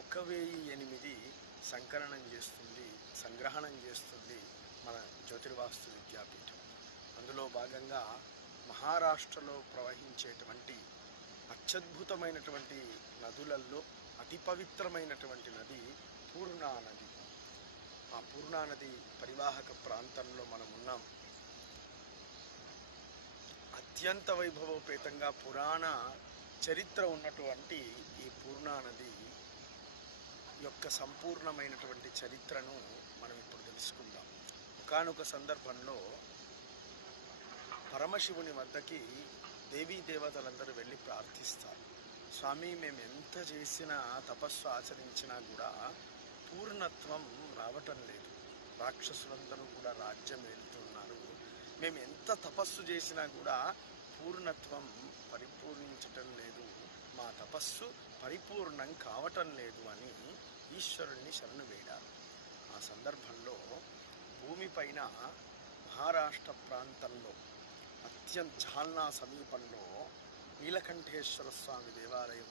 ఒక వెయ్యి ఎనిమిది సంకలనం చేస్తుంది సంగ్రహణం చేస్తుంది మన జ్యోతిర్వాస్తు విద్యాపీఠం. అందులో భాగంగా మహారాష్ట్రలో ప్రవహించేటువంటి అత్యద్భుతమైనటువంటి నదులలో అతి పవిత్రమైనటువంటి నది పూర్ణా నది. ఆ పూర్ణా నది పరివాహక ప్రాంతంలో మనం ఉన్నాం. అత్యంత వైభవోపేతంగా పురాణ చరిత్ర ఉన్నటువంటి ఈ పూర్ణానది యొక్క సంపూర్ణమైనటువంటి చరిత్రను మనం ఇప్పుడు తెలుసుకుందాం. ఒకనొక సందర్భంలో పరమశివుని వద్దకి దేవీ దేవతలందరూ వెళ్ళి ప్రార్థిస్తారు. స్వామి మేము ఎంత చేసినా తపస్సు ఆచరించినా కూడా పూర్ణత్వం రావటం లేదు. రాక్షసులందరూ కూడా రాజ్యం వెళ్తున్నారు మేము ఎంత తపస్సు చేసినా కూడా పూర్ణత్వం పరిపూర్ణించటం లేదు. మా తపస్సు పరిపూర్ణం కావటం లేదు అని ఈశ్వరుణ్ణి శరణు వేడారు ఆ సందర్భంలో భూమిపైన మహారాష్ట్ర ప్రాంతంలో అత్యంత జాల్నా సమీపంలో నీలకంఠేశ్వర స్వామి దేవాలయం.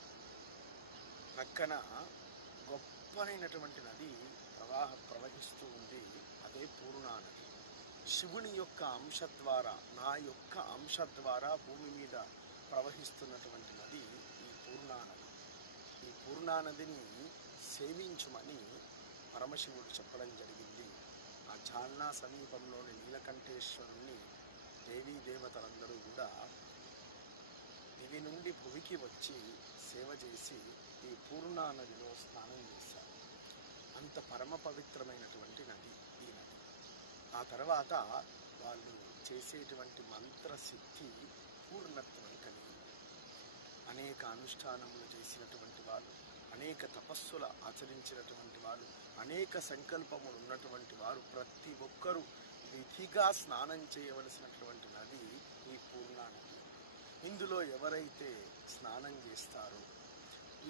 పక్కన గొప్పనైనటువంటి నది ప్రవాహ ప్రవహిస్తూ ఉంది. అదే పూర్ణా నది. శివుని యొక్క అంశ ద్వారా నా యొక్క అంశ ద్వారా భూమి మీద ప్రవహిస్తున్నటువంటి నది ఈ పూర్ణానది. ఈ పూర్ణానదిని సేవించుమని పరమశివుడు చెప్పడం జరిగింది. ఆ జాల్నా సమీపంలోని నీలకంఠేశ్వరుణ్ణి దేవీ దేవతలందరూ కూడా దివి నుండి భువికి వచ్చి సేవ చేసి ఈ పూర్ణా నదిలో స్నానం చేశారు. అంత పరమ పవిత్రమైనటువంటి నది ఈ నది. ఆ తర్వాత వాళ్ళు చేసేటువంటి మంత్రసిద్ధి పూర్ణత్వం కలిగింది అనేక అనుష్ఠానములు చేసినటువంటి వాళ్ళు అనేక తపస్సులు ఆచరించినటువంటి వారు అనేక సంకల్పములు ఉన్నటువంటి వారు ప్రతి ఒక్కరూ విధిగా స్నానం చేయవలసినటువంటి నది ఈ పూర్ణానది ఇందులో ఎవరైతే స్నానం చేస్తారో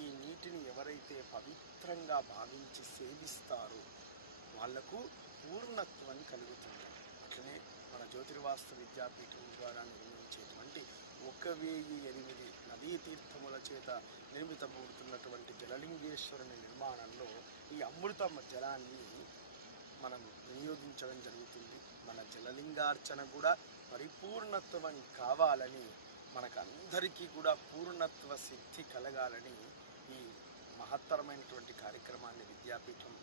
ఈ నీటిని ఎవరైతే పవిత్రంగా భావించి సేవిస్తారో వాళ్ళకు పూర్ణత్వం కలుగుతుంది. జ్యోతిర్వాస్తు విద్యాపీఠం ద్వారా నిర్మించేటువంటి ఒక వెయ్యి ఎనిమిది నదీ తీర్థముల చేత నిర్మితమవుతున్నటువంటి జలలింగేశ్వరుని నిర్మాణంలో ఈ అమృత జలాన్ని మనం వినియోగించడం జరుగుతుంది. మన జలలింగార్చన కూడా పరిపూర్ణత్వం కావాలని మనకు అందరికీ కూడా పూర్ణత్వ సిద్ధి కలగాలని ఈ మహత్తరమైనటువంటి కార్యక్రమాన్ని విద్యాపీఠం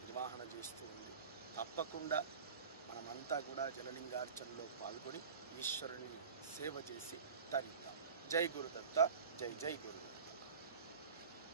నిర్వహణ చేస్తూ ఉంది. తప్పకుండా మనమంతా కూడా జలలింగార్చనలో పాల్గొని ఈశ్వరుని సేవ చేసి తరిద్దాం. జై గురుదత్త జై జై గురుదత్త.